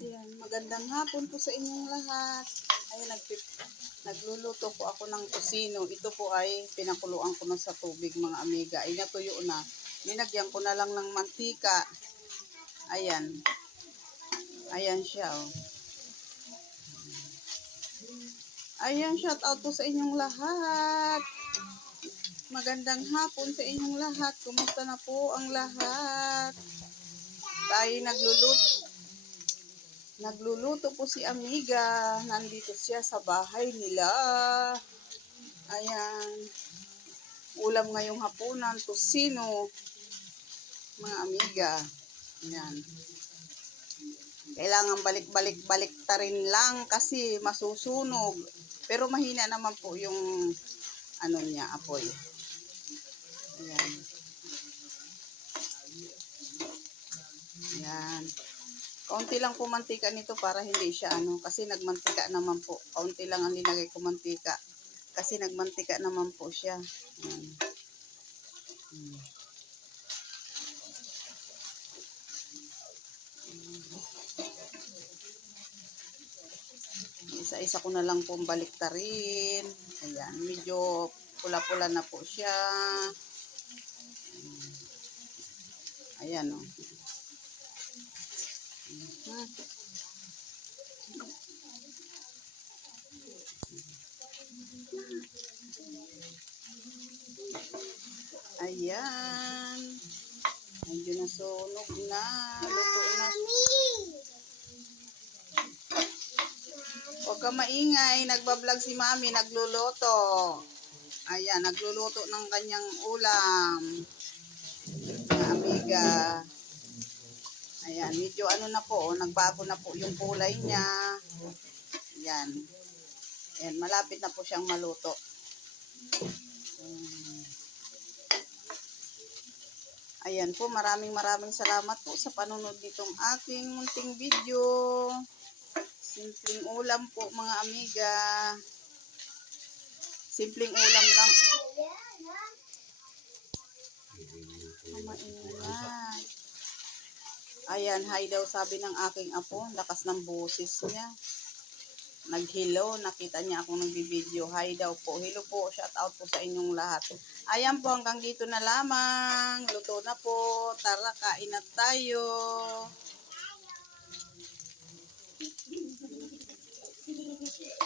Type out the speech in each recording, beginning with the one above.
Ayan, magandang hapon po sa inyong lahat. Ayan, nagpip, nagluluto po ako ng kusino. Ito po ay pinakuluan ko na sa tubig mga amiga. Ay natuyo na. Linagyan ko na lang ng mantika. Ayan. Ayan siya oh. Ayan, shout out po sa inyong lahat. Magandang hapon sa inyong lahat. Kumusta na po ang lahat? Tayo nagluluto. Nagluluto po si Amiga. Nandito siya sa bahay nila. Ayan. Ulam ngayong hapunan, tosino. Mga amiga. Ayan. Kailangan balik-balik-balik ta rin lang kasi masusunog. Pero mahina naman po yung ano niya, apoy. Ayan. Ayan. Kaunti lang po mantika nito para hindi siya ano. Kasi nagmantika naman po. Kaunti lang ang linagay ko mantika. Kasi nagmantika naman po siya. Ayan. Hmm. Isa-isa ko na lang pong baliktarin. Ayan, medyo pula-pula na po siya. Ayan. Oh. Ayan. Medyo nasunog na. Luto na. Huwag ka maingay. Nagbablog si mami. Nagluluto. Ayan. Nagluluto ng kanyang ulam. Mga amiga. Ayan. Medyo ano na po. oh, Nagbago na po yung kulay niya. Ayan. Ayan. Malapit na po siyang maluto. Ayan. Po, maraming maraming salamat po sa panunod nitong aking munting video. Simpleng ulam po mga amiga. Simpleng ulam lang. Maingay. Ayan, hi daw sabi ng aking apo. Lakas ng boses niya. Nag-hello. Nakita niya akong nagbibideo. Hi daw po. Hello po. Shout out po sa inyong lahat. Ayan po, hanggang dito na lamang. Luto na po. Tara, kain na tayo. Ayan.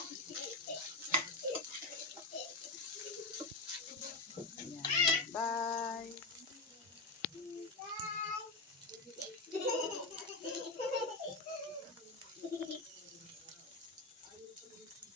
Bye.